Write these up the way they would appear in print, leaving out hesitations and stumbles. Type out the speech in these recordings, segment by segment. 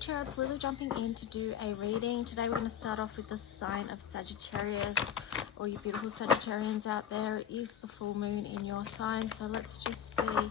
cherubs, Lily jumping in to do a reading. Today we're going to start off with the sign of Sagittarius. All you beautiful Sagittarians out there, it is the full moon in your sign. So let's just see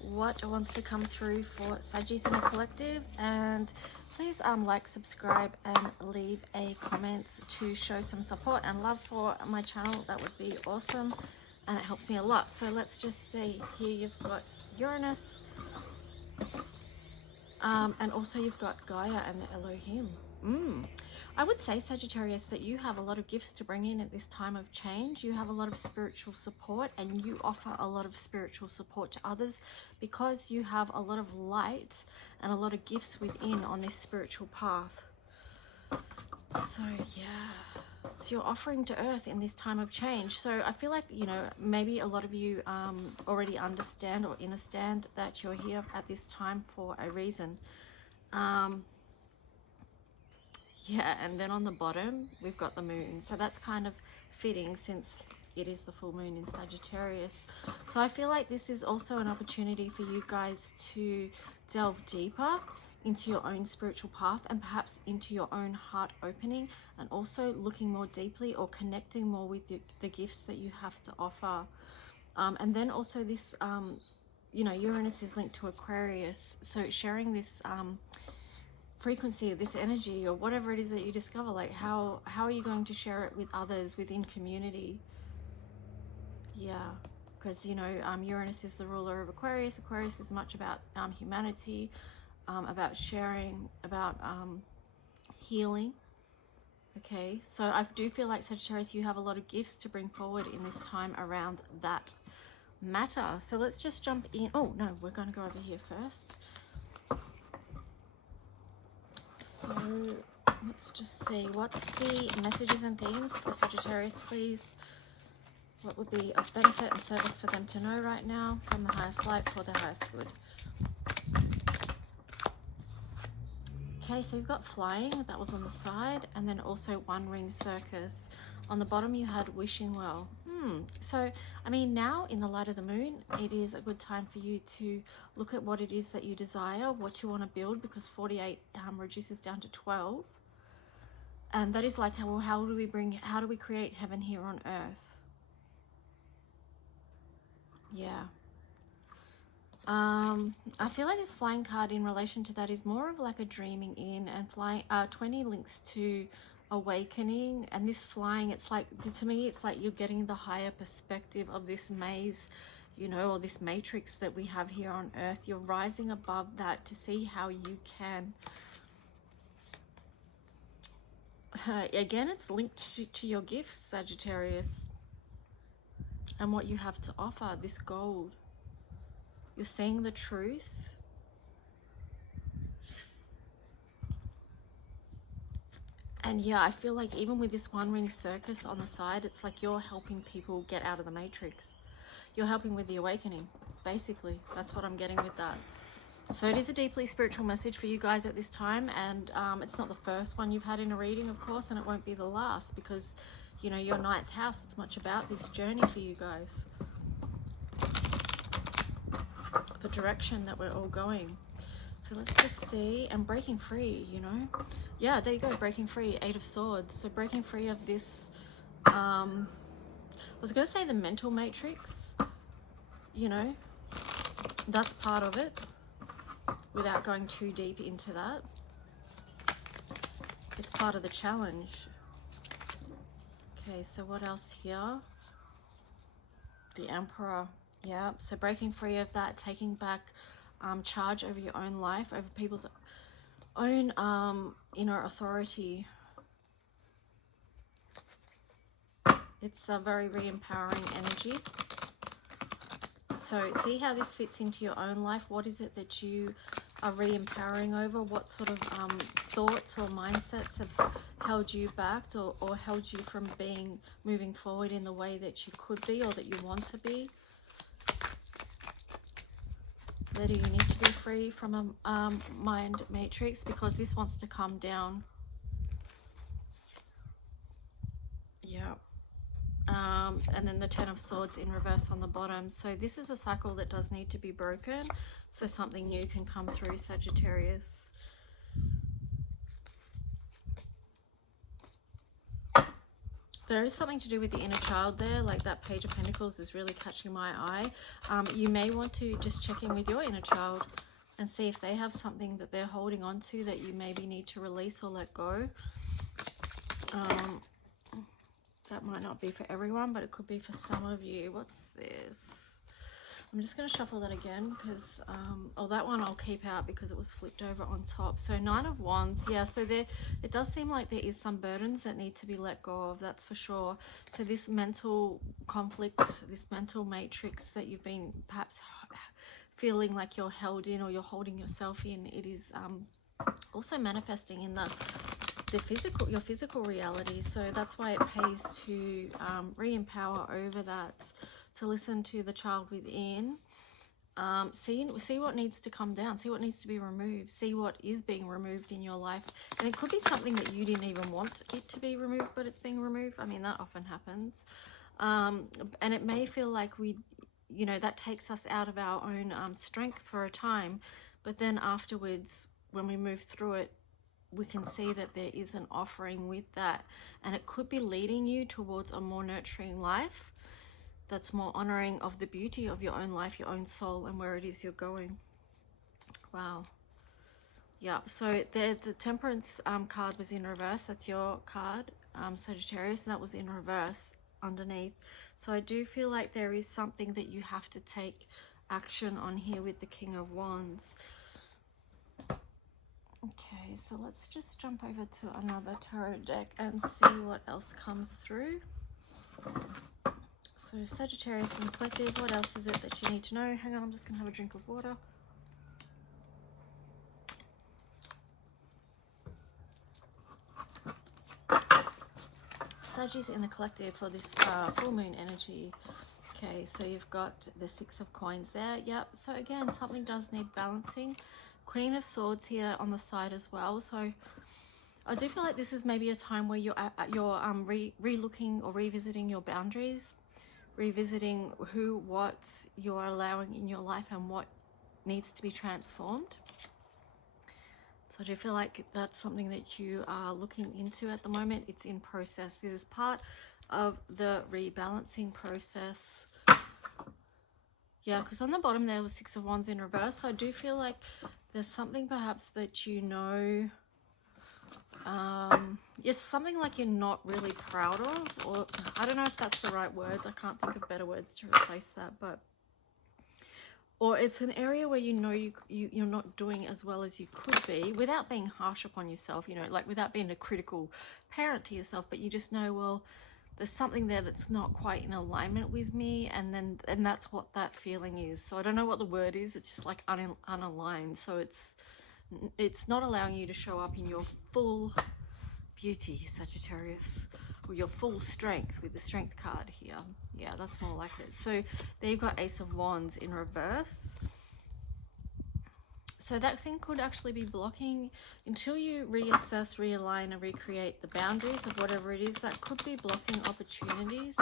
what wants to come through for Saggies in the collective. And please like, subscribe and leave a comment to show some support and love for my channel. That would be awesome and it helps me a lot. So let's just see. Here you've got Uranus. And also you've got Gaia and the Elohim. I would say, Sagittarius, that you have a lot of gifts to bring in at this time of change. You have a lot of spiritual support and you offer a lot of spiritual support to others because you have a lot of light and a lot of gifts within on this spiritual path. So yeah, it's your offering to earth in this time of change. So I feel like, you know, maybe a lot of you already understand or understand that you're here at this time for a reason. Yeah, and then on the bottom we've got the moon, so that's kind of fitting since it is the full moon in Sagittarius. So I feel like this is also an opportunity for you guys to delve deeper into your own spiritual path and perhaps into your own heart opening, and also looking more deeply or connecting more with the gifts that you have to offer. And then also this, you know, Uranus is linked to Aquarius, so sharing this frequency, this energy, or whatever it is that you discover, like how are you going to share it with others within community? Yeah, because, you know, Uranus is the ruler of Aquarius. Aquarius is much about humanity, about sharing, about healing. Okay, so I do feel like, Sagittarius, you have a lot of gifts to bring forward in this time around that matter. So let's just jump in. Oh no, we're going to go over here first. So let's just see, what's the messages and themes for Sagittarius, please? What would be of benefit and service for them to know right now from the highest light for the highest good? Okay, so you've got flying, that was on the side, and then also one ring circus. On the bottom you had wishing well. So, I mean, now in the light of the moon, it is a good time for you to look at what it is that you desire, what you want to build, because 48 reduces down to 12. And that is like, well, how do we create heaven here on earth? Yeah. I feel like this flying card in relation to that is more of like a dreaming in, and flying 20 links to awakening, and this flying, it's like, to me, it's like you're getting the higher perspective of this maze, you know, or this matrix that we have here on earth. You're rising above that to see how you can again, it's linked to your gifts, Sagittarius, and what you have to offer. This gold, you're seeing the truth. And yeah, I feel like even with this one ring circus on the side, it's like you're helping people get out of the matrix. You're helping with the awakening, basically. That's what I'm getting with that. So it is a deeply spiritual message for you guys at this time. And it's not the first one you've had in a reading, of course, and it won't be the last, because, you know, your 9th house is much about this journey for you guys. The direction that we're all going. So let's just see, and breaking free, you know. Yeah, there you go, breaking free, 8 of Swords. So breaking free of this, I was going to say the mental matrix, you know, that's part of it, without going too deep into that. It's part of the challenge. Okay, so what else here? The Emperor. Yeah, so breaking free of that, taking back charge over your own life, over people's own inner authority. It's a very re-empowering energy. So see how this fits into your own life. What is it that you are re-empowering over? What sort of thoughts or mindsets have held you back, or held you from moving forward in the way that you could be, or that you want to be? Where do you need to be free from a mind matrix? Because this wants to come down. Yeah. And then the 10 of Swords in reverse on the bottom. So this is a cycle that does need to be broken, so something new can come through, Sagittarius. There is something to do with the inner child there, like that Page of Pentacles is really catching my eye. You may want to just check in with your inner child and see if they have something that they're holding on to that you maybe need to release or let go. That might not be for everyone, but it could be for some of you. What's this? I'm just going to shuffle that again because, oh, that one I'll keep out because it was flipped over on top. So 9 of Wands, yeah, so there, it does seem like there is some burdens that need to be let go of, that's for sure. So this mental conflict, this mental matrix that you've been perhaps feeling like you're held in or you're holding yourself in, it is also manifesting in the physical, your physical reality. So that's why it pays to re-empower over that, to listen to the child within, see what needs to come down, see what needs to be removed, see what is being removed in your life. And it could be something that you didn't even want it to be removed, but it's being removed. I mean, that often happens. And it may feel like we, you know, that takes us out of our own strength for a time, but then afterwards, when we move through it, we can see that there is an offering with that, and it could be leading you towards a more nurturing life that's more honoring of the beauty of your own life, your own soul, and where it is you're going. Wow. Yeah, so the Temperance card was in reverse. That's your card, Sagittarius, and that was in reverse underneath. So I do feel like there is something that you have to take action on here with the King of Wands. Okay, so let's just jump over to another tarot deck and see what else comes through. So Sagittarius and Collective, what else is it that you need to know? Hang on, I'm just going to have a drink of water. Sagittarius in the Collective for this full moon energy. Okay, so you've got the 6 of Coins there. Yep, so again, something does need balancing. Queen of Swords here on the side as well. So I do feel like this is maybe a time where you're re-looking or revisiting your boundaries, revisiting who, what you're allowing in your life and what needs to be transformed. So I do feel like that's something that you are looking into at the moment. It's in process. This is part of the rebalancing process. Yeah, because on the bottom there was 6 of Wands in reverse. So I do feel like there's something perhaps that you know, it's something like you're not really proud of, or I don't know if that's the right words. I can't think of better words to replace that, but or it's an area where you know you're not doing as well as you could be, without being harsh upon yourself, you know, like without being a critical parent to yourself, but you just know, well, there's something there that's not quite in alignment with me, and that's what that feeling is. So I don't know what the word is. It's just like unaligned. So it's not allowing you to show up in your full beauty, Sagittarius, or your full strength with the Strength card here. Yeah, that's more like it. So there you've got Ace of Wands in reverse. So that thing could actually be blocking until you reassess, realign, and recreate the boundaries of whatever it is. That could be blocking opportunities,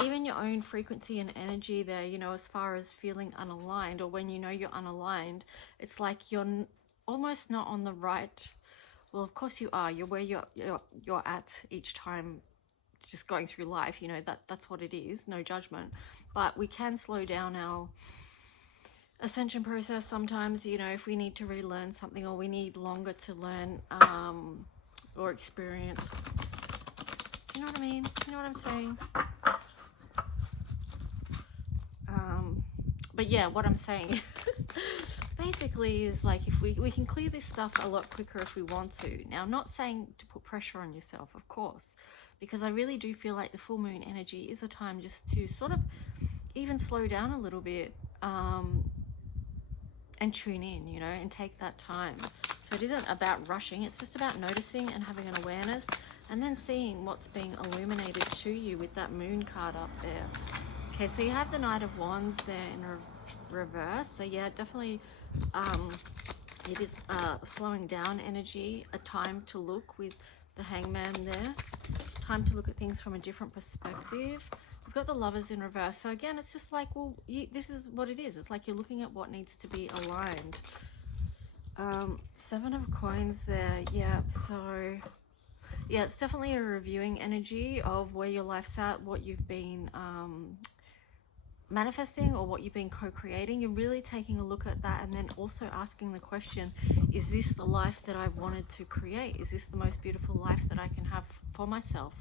even your own frequency and energy there, you know, as far as feeling unaligned, or when you know you're unaligned, it's like you're almost not on the right. Well, of course you are. You're where you're at each time, just going through life, you know, that's what it is, no judgment. But we can slow down our ascension process sometimes, you know, if we need to relearn something, or we need longer to learn or experience. You know what I mean? You know what I'm saying? But yeah, what I'm saying basically is like, if we can clear this stuff a lot quicker if we want to. Now, I'm not saying to put pressure on yourself, of course, because I really do feel like the full moon energy is a time just to sort of even slow down a little bit, and tune in, you know, and take that time. So it isn't about rushing, it's just about noticing and having an awareness, and then seeing what's being illuminated to you with that moon card up there. Okay, so you have the Knight of Wands there in reverse. So yeah, definitely it is slowing down energy, a time to look with the Hangman there, time to look at things from a different perspective. We've got the Lovers in reverse. So again, it's just like, well, this is what it is. It's like you're looking at what needs to be aligned. 7 of Coins there. Yeah, so Yeah, it's definitely a reviewing energy of where your life's at, what you've been manifesting or what you've been co-creating. You're really taking a look at that, and then also asking the question, is this the life that I've wanted to create? Is this the most beautiful life that I can have for myself?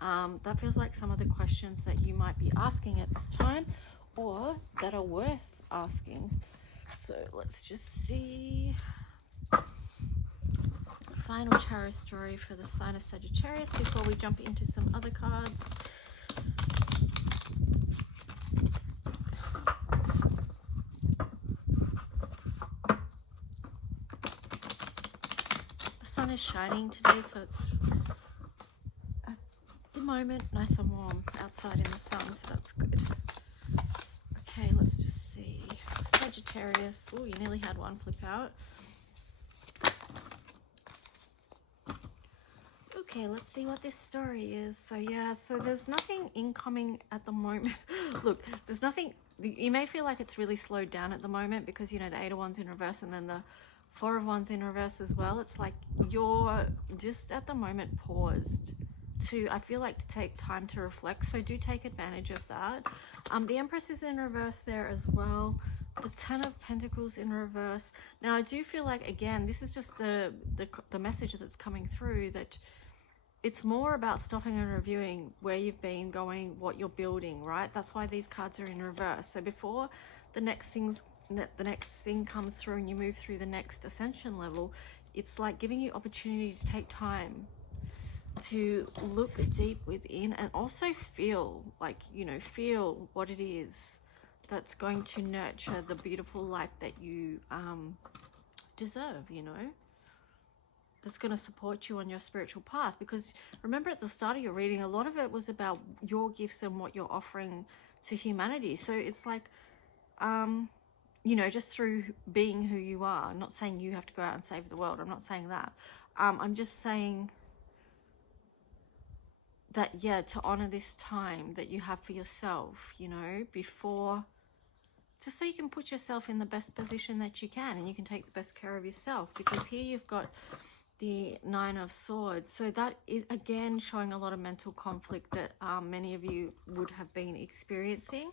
That feels like some of the questions that you might be asking at this time, or that are worth asking. So let's just see. Final tarot story for the sign of Sagittarius before we jump into some other cards. The sun is shining today, so it's at the moment nice and warm outside in the sun, so that's good. Okay, let's just see. Sagittarius. Oh, you nearly had one flip out. Okay, let's see what this story is. So yeah, so there's nothing incoming at the moment. Look, there's nothing, you may feel like it's really slowed down at the moment because, you know, the 8 of Wands in reverse and then the 4 of Wands in reverse as well. It's like you're just at the moment paused to, I feel like, to take time to reflect. So do take advantage of that. The Empress is in reverse there as well. The 10 of Pentacles in reverse. Now I do feel like, again, this is just the message that's coming through, that it's more about stopping and reviewing where you've been going, what you're building, right? That's why these cards are in reverse. So before the next thing comes through and you move through the next ascension level, it's like giving you opportunity to take time to look deep within and also feel, like, you know, feel what it is that's going to nurture the beautiful life that you deserve, you know, that's going to support you on your spiritual path. Because remember, at the start of your reading, a lot of it was about your gifts and what you're offering to humanity. So it's like, you know, just through being who you are. I'm not saying you have to go out and save the world. I'm not saying that. I'm just saying that, yeah, to honor this time that you have for yourself, you know, before, just so you can put yourself in the best position that you can and you can take the best care of yourself. Because here you've got the 9 of Swords. So that is, again, showing a lot of mental conflict that many of you would have been experiencing.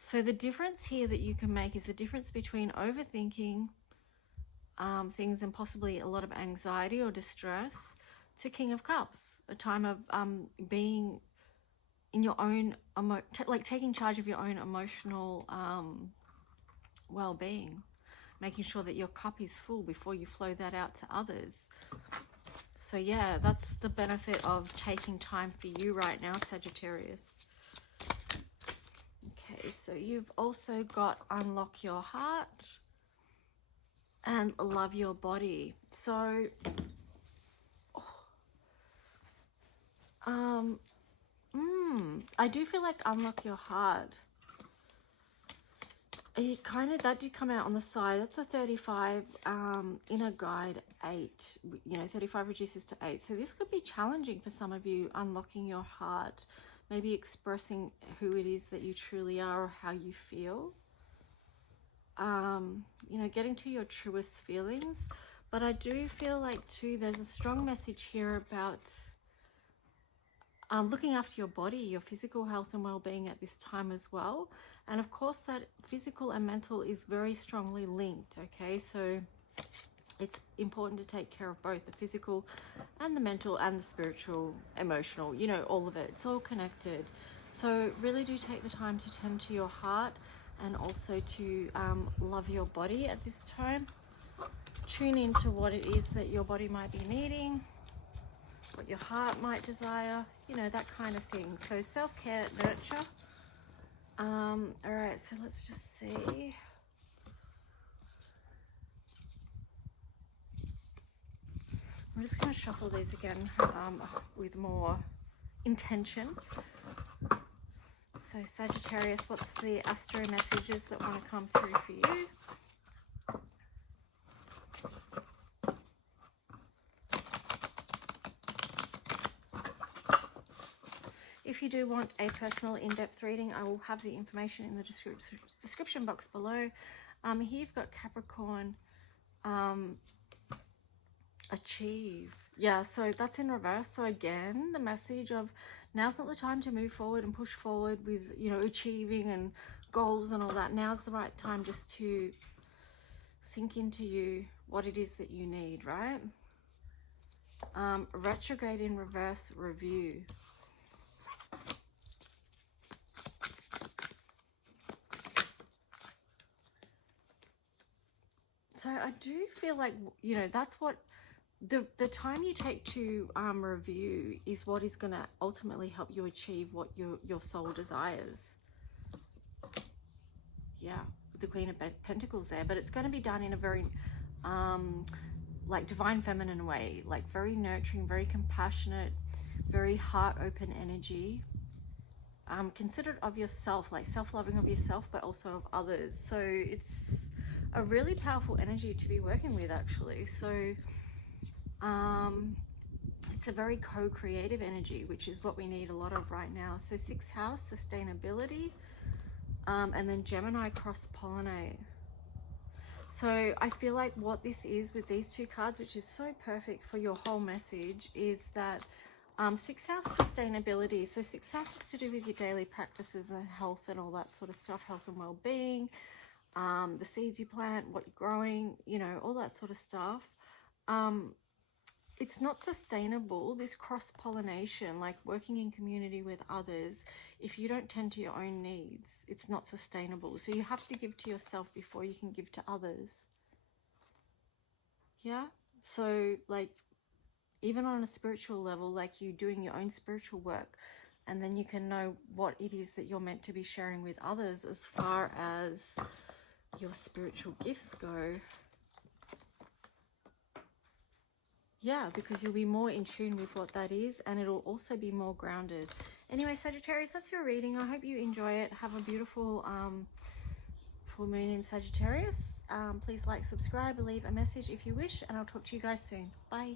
So the difference here that you can make is the difference between overthinking things and possibly a lot of anxiety or distress, to King of Cups, a time of being in your own, like taking charge of your own emotional well-being, making sure that your cup is full before you flow that out to others. So yeah, that's the benefit of taking time for you right now, Sagittarius. Okay, so you've also got unlock your heart and love your body. So I do feel like unlock your heart, it kind of, that did come out on the side. That's a 35, inner guide 8, you know, 35 reduces to 8. So this could be challenging for some of you, unlocking your heart, maybe expressing who it is that you truly are or how you feel, you know, getting to your truest feelings. But I do feel like too, there's a strong message here about looking after your body, your physical health and well-being at this time as well. And of course, that physical and mental is very strongly linked, okay? So it's important to take care of both the physical and the mental and the spiritual, emotional, you know, all of it. It's all connected. So really do take the time to tend to your heart and also to love your body at this time. Tune into what it is that your body might be needing, what your heart might desire, you know, that kind of thing. So self-care, nurture. All right, so let's just see. I'm just going to shuffle these again with more intention. So Sagittarius, what's the astro messages that want to come through for you? If you do want a personal in-depth reading, I will have the information in the description box below. Here you've got Capricorn, achieve. Yeah, so that's in reverse. So again, the message of now's not the time to move forward and push forward with, you know, achieving and goals and all that. Now's the right time just to sink into you what it is that you need, right? Retrograde in reverse review. So I do feel like, you know, that's what the time you take to review is what is going to ultimately help you achieve what your soul desires. Yeah, with the Queen of Pentacles there, but it's going to be done in a very like divine feminine way, like very nurturing, very compassionate, very heart open energy, considerate of yourself, like self-loving of yourself, but also of others. So it's a really powerful energy to be working with, actually. So it's a very co-creative energy, which is what we need a lot of right now. So 6th house, sustainability, and then Gemini, cross-pollinate. So I feel like what this is with these two cards, which is so perfect for your whole message, is that 6th house, sustainability. So 6th house is to do with your daily practices and health and all that sort of stuff, health and well-being, the seeds you plant, what you're growing, you know, all that sort of stuff. It's not sustainable, this cross-pollination, like working in community with others. If you don't tend to your own needs, it's not sustainable. So you have to give to yourself before you can give to others. Yeah, so like even on a spiritual level, like you doing your own spiritual work, and then you can know what it is that you're meant to be sharing with others as far as your spiritual gifts go. Yeah, because you'll be more in tune with what that is, and it'll also be more grounded. Anyway, Sagittarius, that's your reading. I hope you enjoy it. Have a beautiful full moon in Sagittarius. Please like, subscribe, leave a message if you wish, and I'll talk to you guys soon. Bye.